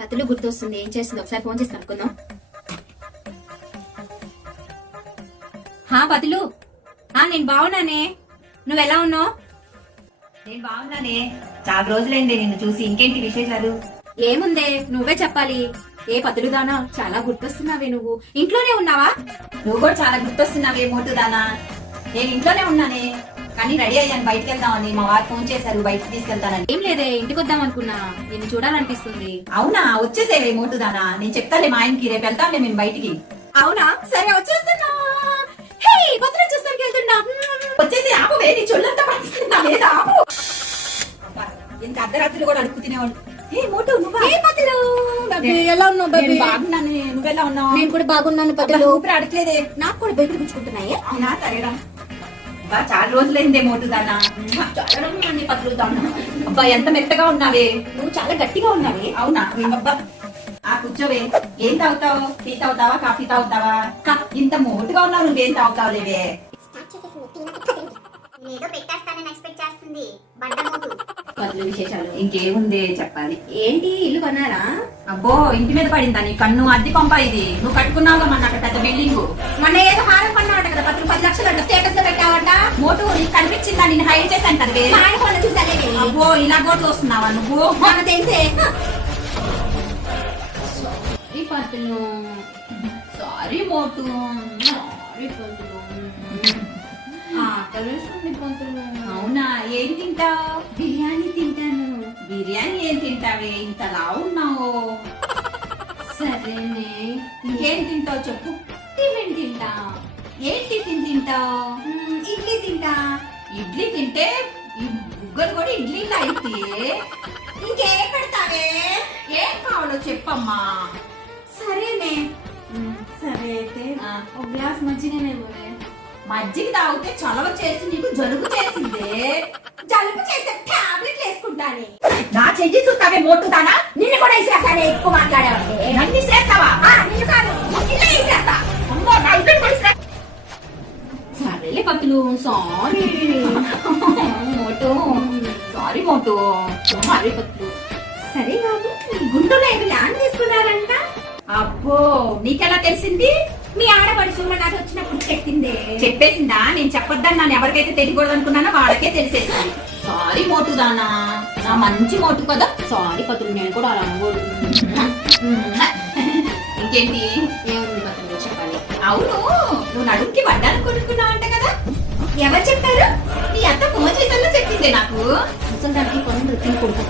పతులు గుర్తొస్తుంది, ఏం చేస్తుంది ఒకసారి ఫోన్ చేసి కనుక్కుందాం. పతులు, నేను బాగున్నానే, నువ్వెలా ఉన్నావు? నేను బాగున్నానే, చాలా రోజులైంది నిన్ను చూసి. ఇంకేంటి విశేషాలు? ఏముందే, నువ్వే చెప్పాలి. ఏ పతులుదానా, చాలా గుర్తొస్తున్నావే. నువ్వు ఇంట్లోనే ఉన్నావా? నువ్వు కూడా చాలా గుర్తొస్తున్నావే మోటుదానా. నేను ఇంట్లోనే ఉన్నానే, కానీ రెడీ అయ్యాను బయటకు వెళ్దామని. మా వారు ఫోన్ చేశారు బయటకు తీసుకెళ్తానని. ఏం లేదే, ఇంటికి వద్దాం అనుకున్నా, నేను చూడాలనిపిస్తుంది. అవునా, వచ్చేసేవే మోటుదానా. నేను చెప్తాలే మా ఆయనకి, రేపు వెళ్తాంలే మేము బయటికి. అవునా, సరే వచ్చేస్తున్నా. పతులు చూస్తానికి వెళ్తున్నా. వచ్చేసి ఆపవే, నీ చొల్లంతా పడుతున్నా లేదా? ఆపు. ఇంత అర్ధరాత్రులు కూడా అడుగు తినేవాడు. ఏ మోటు, నువ్వా? పతులు, ఎలా ఉన్నావు? బాగున్నాను, నువ్వెలా ఉన్నావు? నేను కూడా బాగున్నాను పతులు. ఊపిరి అడగలేదే. నాకు కూడా బయటకు పుచ్చుకుంటున్నాయి. అవునా, సరేరా. చాలా రోజులైందే మోటుదానా. అబ్బా, ఎంత మెత్తగా ఉన్నావే. నువ్వు చాలా గట్టిగా ఉన్నావే. అవునా, అబ్బా. కూర్చోవే. ఏం తాగుతావు? టీ తాగుతావా, కాఫీ తాగుతావా? ఇంత మోటుగా ఉన్నావు, నువ్వేం తాగుతావు లేవే. ఏదో పెట్టేస్తానని ఎక్స్పెక్ట్ చేస్తుంది బండమోటు. పదులు విశేషాలు ఇంకేముంది చెప్పాలి. ఏంటి, ఇల్లు కొన్నారా? అబ్బో, ఇంటి మీద పడిందా నీ కన్ను? అద్దె కొంప ఇది. నువ్వు కట్టుకున్నావుగా మన అక్కడ పెద్ద బిల్డింగ్. మొన్న ఏదో హారం కొన్నావంట కదా, 10 లక్షలు అంట, స్టేటస్ లో పెట్టావంట. మోటు, నీకు కనిపించిందా? నిన్ను హైర్ చేశాను కదవే. అబ్బో, ఇలా కూడా చూస్తున్నావా నువ్వు? మన తెలిసే. పతులు, సారీ మోటు. సారీ పతులు. ఆకలేస్తుంది పతులు. అవునా, ఏం తింటావు? బిర్యానీ తింటాను. బిర్యానీ ఏం తింటావే, ఇంతలా ఉన్నావు? సరేనే, ఇంకేం తింటావు చెప్పు. టిఫిన్ తింటా. ఏం టిఫిన్ తింటావు? ఇడ్లీ తింటా. ఇడ్లీ తింటే ఈ బుగ్గలు కూడా ఇడ్లీలా అయితే ఇంకేం పెడతావే? ఏం కావాలో చెప్పమ్మా. సరేనే. సరే అయితే ఒక గ్లాస్ మజ్జిగనే పోలే. మజ్జిగ తాగితే చలవ చేసి నీకు జలుబు చేసిందే. జలుబు చేస్తే టాబ్లెట్లు వేసుకుంటానే. నా చెయ్యి చూస్తావే మోటుదానా. నిన్ను కూడా వేసేస్తానే, ఎక్కువ మాట్లాడేవాడి. నన్ను చేస్తావా? నిన్ను కాదు, ఇలా వేసేస్తా. అమ్మో, నా ఇద్దరు కలిసి. సరేలే పతులు, సారీ. మోటు, సారీ మోటు. సారీ పతులు. సరే బాబు, గుంటూరులో ఏదో ల్యాండ్ తీసుకున్నారంట. అబ్బో, నీకెలా తెలిసింది? మీ ఆడపడుచు నాకు వచ్చినప్పుడు చెప్పిందే. చెప్పేసిందా? నేను చెప్పొద్దని నన్ను ఎవరికైతే తెలియకూడదు అనుకున్నానో వాళ్ళకే తెలిసేసింది. సారీ మోటుదానా, నా మంచి మోటు కదా. సారీ పతులు, నేను కూడా అలా అనకూడదు. ఇంకేంటి? ఏముంది పతులు, చెప్పాలి. అవును, నువ్వు నడుముకి వడ్డాను కొనుక్కున్నావు అంట కదా. ఎవరు చెప్పారు? నీ అత్త ఫోన్ చేసల్లో చెప్పిందే నాకు. ముసలిదానికి కొన్ని తినకూడదు.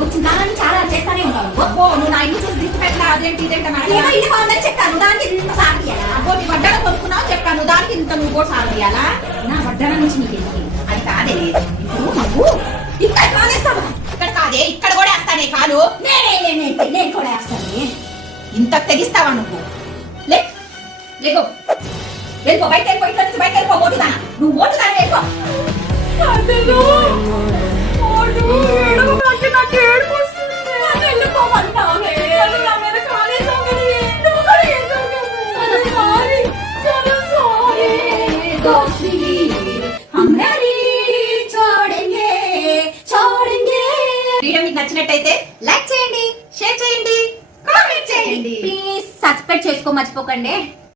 వచ్చిందాన్ని చాలా చేస్తానే ఉంటావు. అబ్బో, నువ్వు నా ఇల్లు చూసి దిష్టి పెట్టలా. అదేంటి ఇదేంట? ఇల్లు బాగుందని చెప్పాను, దానికి ఇంత సాగి. అబ్బో, నీ వడ్డాను కొనుక్కున్నావు చెప్పాను, దానికి ఇంత నువ్వు కూడా సాగియాలా? నా వడ్డాన నుంచి నీకు అది కాదే. ఇప్పుడు మాకు ఇక్కడ కాలేస్తావా? ఇక్కడ కాదే, ఇక్కడ కూడా వేస్తానే కాదు. నేను కూడా వేస్తాను. ఇంత తెగిస్తావా నువ్వు? లేకో, వెళ్ళిపో, బయట వెళ్ళిపో, ఇంట్లో నుంచి బయట వెళ్ళిపో. మోటుదానా, నువ్వు మోటుదానా, వెళ్ళిపో. వీడియో మీకు నచ్చినట్టయితే లైక్ చేయండి, షేర్ చేయండి, కామెంట్ చేయండి. ప్లీజ్ సబ్స్క్రైబ్ చేసుకో మర్చిపోకండి.